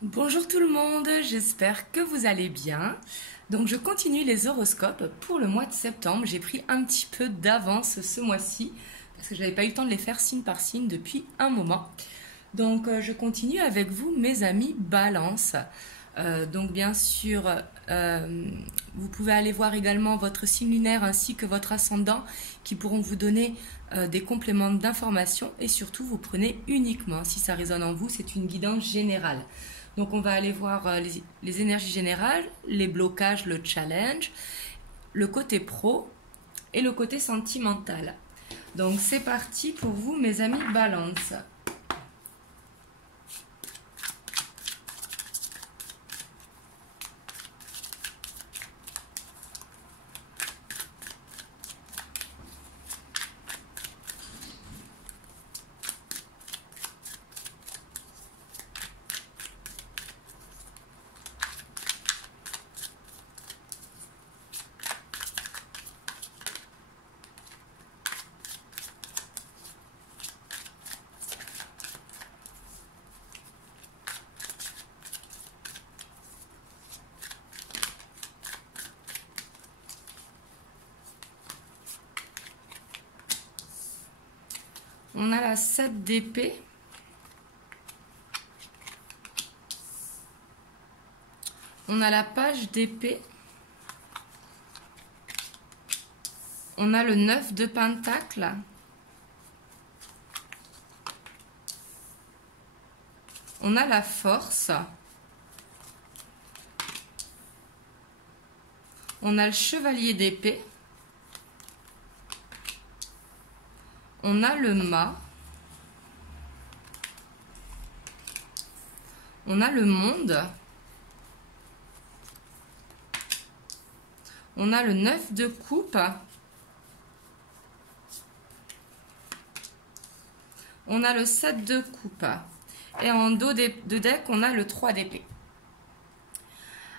Bonjour tout le monde, j'espère que vous allez bien. Donc je continue les horoscopes pour le mois de septembre. J'ai pris un petit peu d'avance ce mois-ci parce que je n'avais pas eu le temps de les faire signe par signe depuis un moment. Donc je continue avec vous mes amis Balance. Donc bien sûr, vous pouvez aller voir également votre signe lunaire ainsi que votre ascendant qui pourront vous donner des compléments d'information et surtout vous prenez uniquement, si ça résonne en vous, c'est une guidance générale. Donc on va aller voir les énergies générales, les blocages, le challenge, le côté pro et le côté sentimental. Donc c'est parti pour vous mes amis Balance. On a la 7 d'épée. On a la page d'épée. On a le 9 de pentacle. On a la force. On a le chevalier d'épée. On a le mât. On a le monde. On a le 9 de coupe. On a le 7 de coupe. Et en dos de deck, on a le 3 d'épée.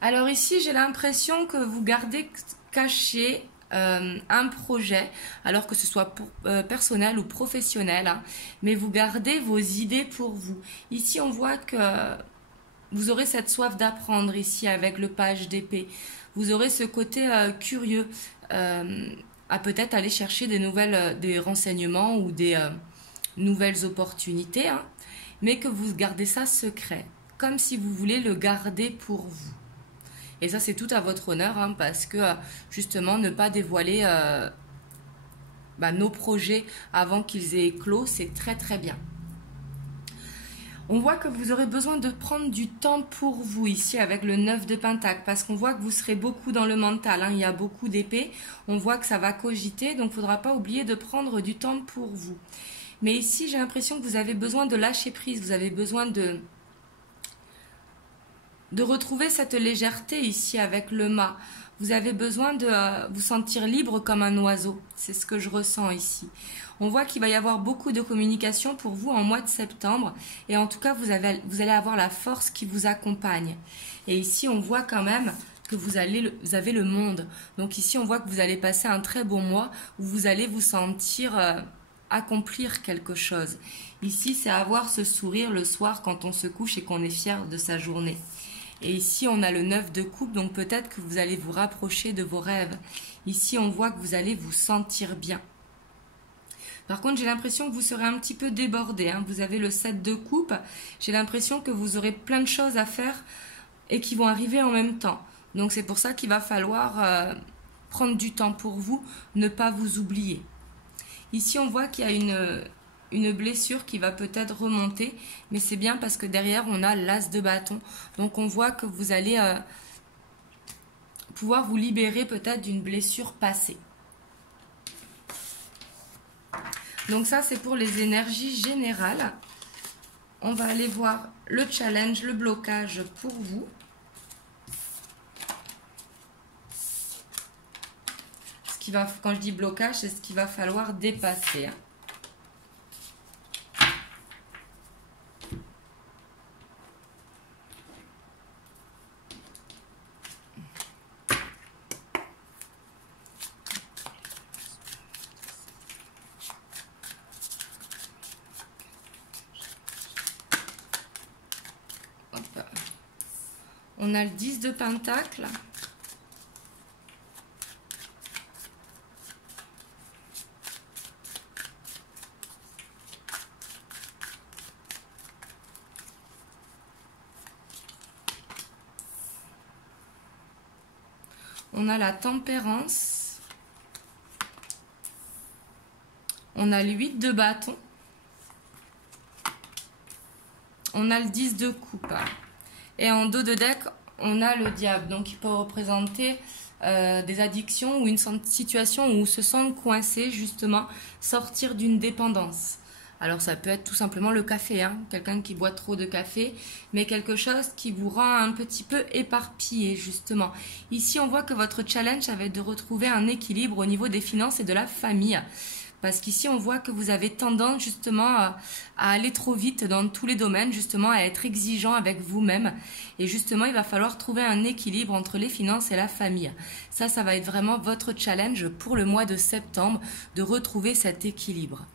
Alors ici, j'ai l'impression que vous gardez caché un projet, alors que ce soit personnel ou professionnel, hein, mais vous gardez vos idées pour vous. Ici, on voit que vous aurez cette soif d'apprendre ici avec le page d'épée. Vous aurez ce côté curieux à peut-être aller chercher des renseignements ou des nouvelles opportunités, hein, mais que vous gardez ça secret, comme si vous voulez le garder pour vous. Et ça, c'est tout à votre honneur, hein, parce que justement, ne pas dévoiler nos projets avant qu'ils aient éclos, c'est très très bien. On voit que vous aurez besoin de prendre du temps pour vous ici avec le 9 de pentacle, parce qu'on voit que vous serez beaucoup dans le mental, hein, il y a beaucoup d'épées, on voit que ça va cogiter, donc il ne faudra pas oublier de prendre du temps pour vous. Mais ici, j'ai l'impression que vous avez besoin de lâcher prise, vous avez besoin de retrouver cette légèreté ici avec le mât. Vous avez besoin de vous sentir libre comme un oiseau. C'est ce que je ressens ici. On voit qu'il va y avoir beaucoup de communication pour vous en mois de septembre. Et en tout cas, vous allez avoir la force qui vous accompagne. Et ici, on voit quand même que vous avez le monde. Donc ici, on voit que vous allez passer un très bon mois où vous allez vous sentir accomplir quelque chose. Ici, c'est avoir ce sourire le soir quand on se couche et qu'on est fier de sa journée. Et ici, on a le 9 de coupe, donc peut-être que vous allez vous rapprocher de vos rêves. Ici, on voit que vous allez vous sentir bien. Par contre, j'ai l'impression que vous serez un petit peu débordé, hein. Vous avez le 7 de coupe. J'ai l'impression que vous aurez plein de choses à faire et qui vont arriver en même temps. Donc, c'est pour ça qu'il va falloir prendre du temps pour vous, ne pas vous oublier. Ici, on voit qu'il y a une blessure qui va peut-être remonter, mais c'est bien parce que derrière on a l'as de bâton, donc on voit que vous allez pouvoir vous libérer peut-être d'une blessure passée. Donc ça, c'est pour les énergies générales. On va aller voir le challenge, le blocage pour vous. Quand je dis blocage, c'est ce qu'il va falloir dépasser, hein. On a le 10 de Pentacle. On a la Tempérance. On a le 8 de bâton. On a le 10 de coupe. Et en dos de deck, on a le diable. Donc, il peut représenter des addictions ou une situation où on se sent coincé, justement, sortir d'une dépendance. Alors, ça peut être tout simplement le café, hein, quelqu'un qui boit trop de café, mais quelque chose qui vous rend un petit peu éparpillé, justement. Ici, on voit que votre challenge, ça va être de retrouver un équilibre au niveau des finances et de la famille. Parce qu'ici, on voit que vous avez tendance justement à aller trop vite dans tous les domaines, justement à être exigeant avec vous-même. Et justement, il va falloir trouver un équilibre entre les finances et la famille. Ça va être vraiment votre challenge pour le mois de septembre, de retrouver cet équilibre.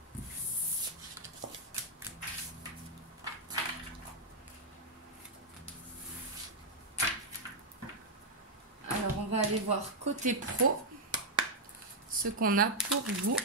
Alors, on va aller voir côté pro, ce qu'on a pour vous.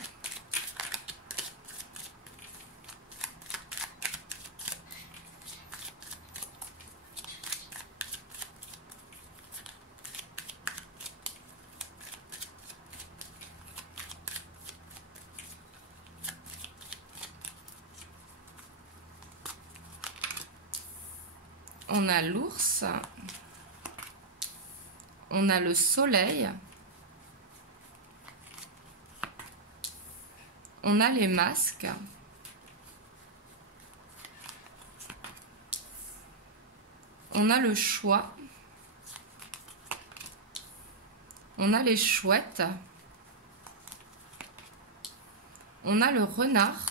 On a l'ours, on a le soleil, on a les masques, on a le choix, on a les chouettes, on a le renard,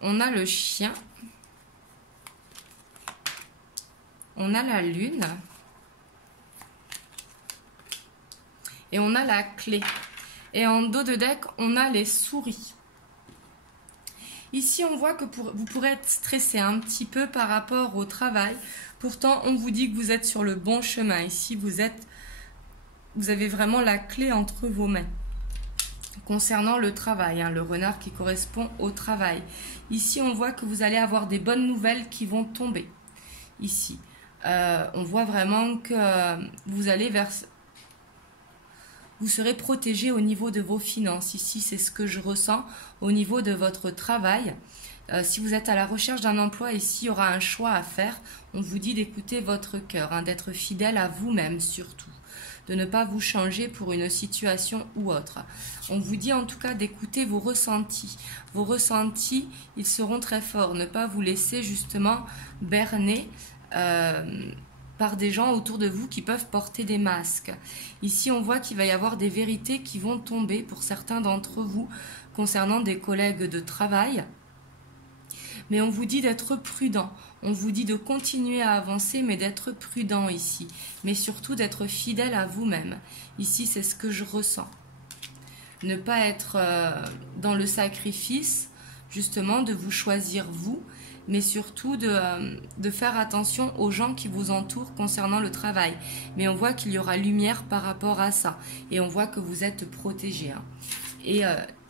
on a le chien, on a la lune et on a la clé. Et en dos de deck, on a les souris. Ici, on voit que vous pourrez être stressé un petit peu par rapport au travail. Pourtant, on vous dit que vous êtes sur le bon chemin. Ici, vous avez vraiment la clé entre vos mains. Concernant le travail, hein, le renard qui correspond au travail. Ici, on voit que vous allez avoir des bonnes nouvelles qui vont tomber. Ici, on voit vraiment que vous serez protégé au niveau de vos finances. Ici, c'est ce que je ressens au niveau de votre travail. Si vous êtes à la recherche d'un emploi, ici, il y aura un choix à faire. On vous dit d'écouter votre cœur, hein, d'être fidèle à vous-même surtout. De ne pas vous changer pour une situation ou autre. On vous dit en tout cas d'écouter vos ressentis. Vos ressentis, ils seront très forts. Ne pas vous laisser justement berner par des gens autour de vous qui peuvent porter des masques. Ici, on voit qu'il va y avoir des vérités qui vont tomber pour certains d'entre vous concernant des collègues de travail. Mais on vous dit d'être prudent. On vous dit de continuer à avancer, mais d'être prudent ici. Mais surtout d'être fidèle à vous-même. Ici, c'est ce que je ressens. Ne pas être dans le sacrifice, justement, de vous choisir vous, mais surtout de faire attention aux gens qui vous entourent concernant le travail. Mais on voit qu'il y aura lumière par rapport à ça. Et on voit que vous êtes protégé. Hein. Et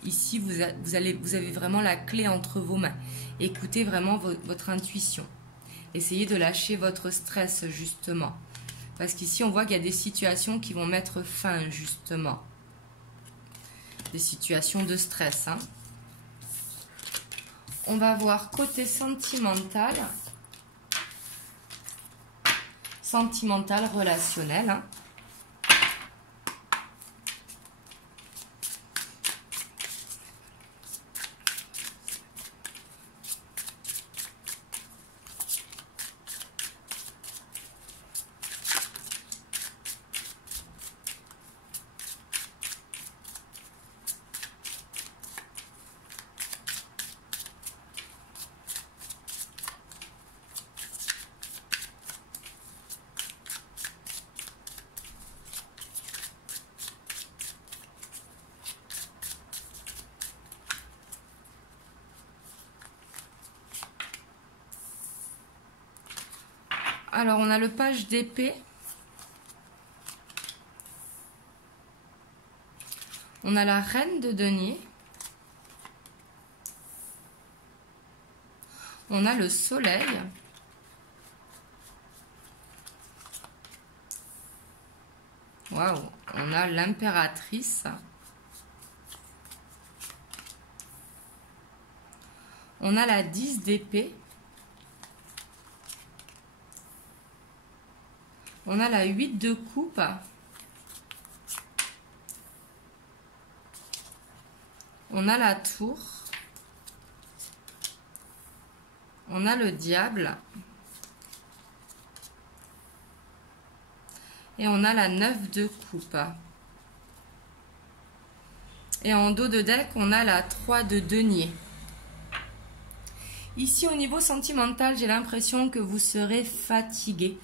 ici, vous avez vraiment la clé entre vos mains. Écoutez vraiment votre intuition. Essayez de lâcher votre stress, justement. Parce qu'ici, on voit qu'il y a des situations qui vont mettre fin, justement. Des situations de stress. Hein. On va voir côté sentimental. Sentimental, relationnel. Hein. Alors, on a le page d'épée. On a la reine de denier. On a le soleil. Waouh, on a l'impératrice. On a la 10 d'épée. On a la 8 de coupe. On a la tour. On a le diable. Et on a la 9 de coupe. Et en dos de deck, on a la 3 de denier. Ici, au niveau sentimental, j'ai l'impression que vous serez fatigué.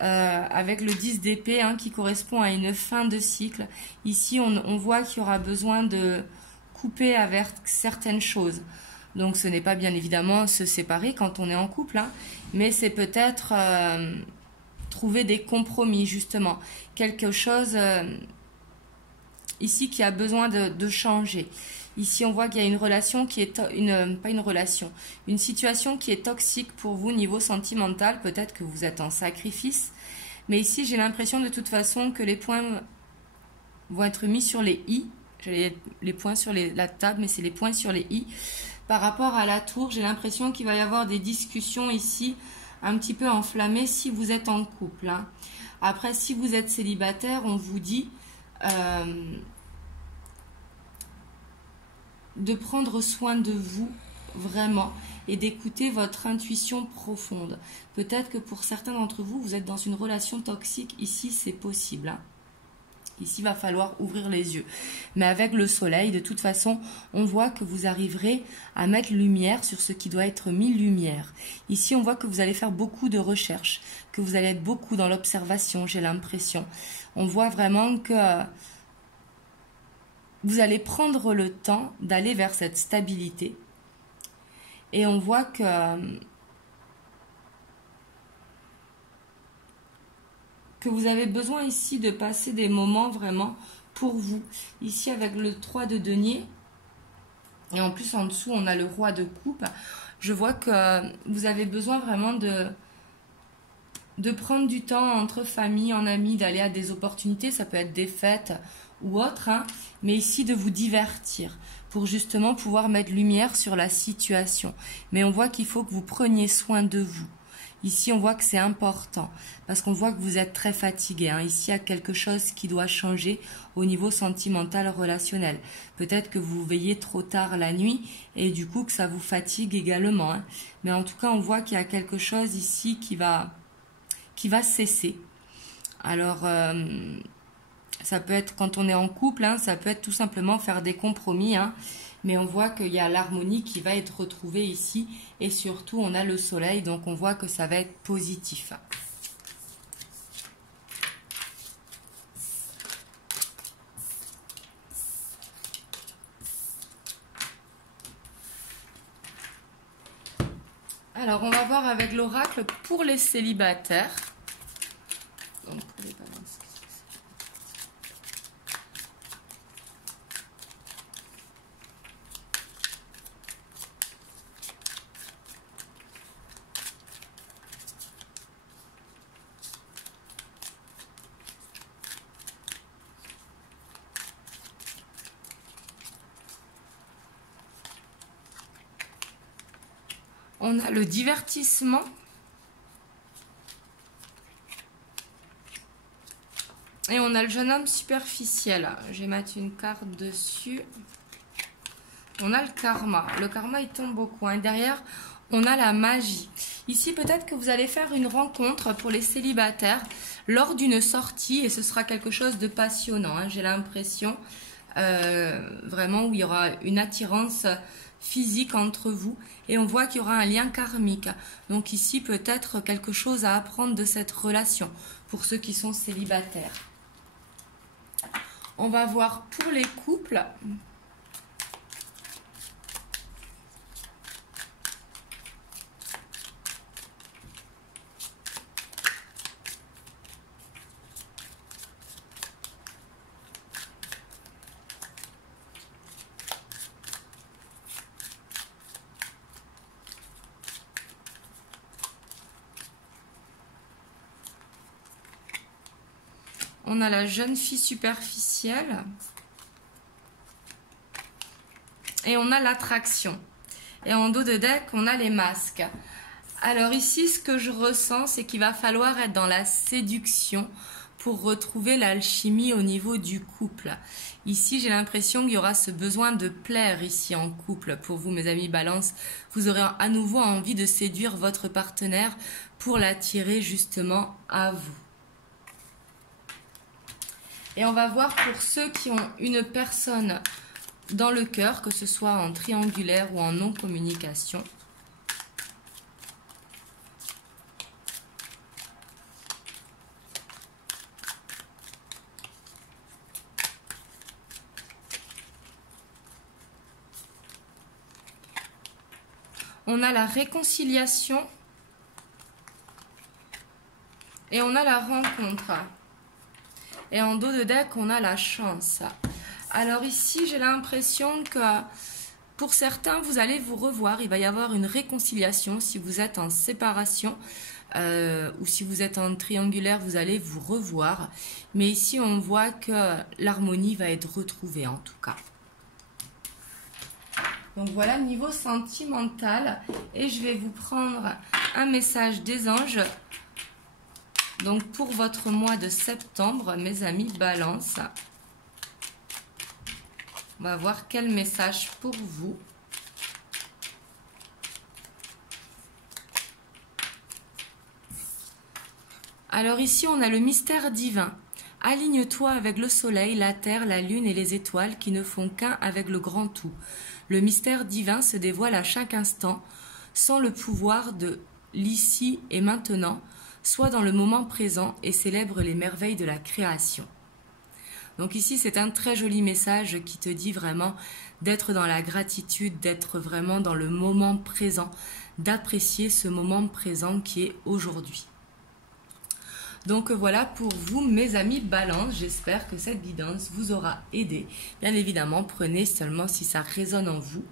Avec le 10 d'épée qui correspond à une fin de cycle. Ici, on voit qu'il y aura besoin de couper avec certaines choses. Donc, ce n'est pas bien évidemment se séparer quand on est en couple, mais c'est peut-être trouver des compromis, justement. Quelque chose ici qui a besoin de changer. Ici, on voit qu'il y a une relation qui est une situation qui est toxique pour vous niveau sentimental. Peut-être que vous êtes en sacrifice. Mais ici, j'ai l'impression de toute façon que les points vont être mis sur les i. J'ai les points sur la table, mais c'est les points sur les i. Par rapport à la tour, j'ai l'impression qu'il va y avoir des discussions ici un petit peu enflammées si vous êtes en couple. Après, si vous êtes célibataire, on vous dit de prendre soin de vous vraiment et d'écouter votre intuition profonde. Peut-être que pour certains d'entre vous, vous êtes dans une relation toxique. Ici, c'est possible. Ici, il va falloir ouvrir les yeux. Mais avec le soleil, de toute façon, on voit que vous arriverez à mettre lumière sur ce qui doit être mis lumière. Ici, on voit que vous allez faire beaucoup de recherches, que vous allez être beaucoup dans l'observation, j'ai l'impression. On voit vraiment que vous allez prendre le temps d'aller vers cette stabilité. Et on voit que vous avez besoin ici de passer des moments vraiment pour vous. Ici, avec le 3 de denier, et en plus en dessous, on a le roi de coupe. Je vois que vous avez besoin vraiment de prendre du temps entre famille, en amis, d'aller à des opportunités. Ça peut être des fêtes ou autre, mais ici de vous divertir pour justement pouvoir mettre lumière sur la situation. Mais on voit qu'il faut que vous preniez soin de vous. Ici, on voit que c'est important parce qu'on voit que vous êtes très fatigué. Ici, il y a quelque chose qui doit changer au niveau sentimental, relationnel. Peut-être que vous veillez trop tard la nuit et du coup que ça vous fatigue également. Mais en tout cas, on voit qu'il y a quelque chose ici qui va cesser. Alors, ça peut être quand on est en couple, ça peut être tout simplement faire des compromis, mais on voit qu'il y a l'harmonie qui va être retrouvée ici et surtout on a le soleil, donc on voit que ça va être positif. Alors on va voir avec l'oracle pour les célibataires. Donc, pour les balances. On a le divertissement. Et on a le jeune homme superficiel. Je vais mettre une carte dessus. On a le karma. Le karma, il tombe beaucoup. Derrière, on a la magie. Ici, peut-être que vous allez faire une rencontre pour les célibataires lors d'une sortie. Et ce sera quelque chose de passionnant. J'ai l'impression vraiment où il y aura une attirance physique entre vous et on voit qu'il y aura un lien karmique. Donc ici, peut-être quelque chose à apprendre de cette relation pour ceux qui sont célibataires. On va voir pour les couples. on a la jeune fille superficielle. Et on a l'attraction. Et en dos de deck, on a les masques. Alors ici, ce que je ressens, c'est qu'il va falloir être dans la séduction pour retrouver l'alchimie au niveau du couple. Ici, j'ai l'impression qu'il y aura ce besoin de plaire ici en couple. Pour vous, mes amis Balance, vous aurez à nouveau envie de séduire votre partenaire pour l'attirer justement à vous. Et on va voir pour ceux qui ont une personne dans le cœur, que ce soit en triangulaire ou en non-communication. On a la réconciliation et on a la rencontre. Et en dos de deck, on a la chance. Alors ici, j'ai l'impression que pour certains, vous allez vous revoir. Il va y avoir une réconciliation. Si vous êtes en séparation ou si vous êtes en triangulaire, vous allez vous revoir. Mais ici, on voit que l'harmonie va être retrouvée en tout cas. Donc voilà, niveau sentimental. Et je vais vous prendre un message des anges. Donc pour votre mois de septembre, mes amis Balance. On va voir quel message pour vous. Alors ici, on a le mystère divin. Aligne-toi avec le soleil, la terre, la lune et les étoiles qui ne font qu'un avec le grand tout. Le mystère divin se dévoile à chaque instant, sans le pouvoir de l'ici et maintenant, soit dans le moment présent et célèbre les merveilles de la création. Donc ici, c'est un très joli message qui te dit vraiment d'être dans la gratitude, d'être vraiment dans le moment présent, d'apprécier ce moment présent qui est aujourd'hui. Donc voilà pour vous, mes amis Balance. J'espère que cette guidance vous aura aidé. Bien évidemment, prenez seulement si ça résonne en vous.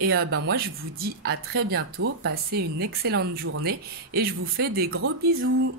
Et moi, je vous dis à très bientôt. Passez une excellente journée et je vous fais des gros bisous.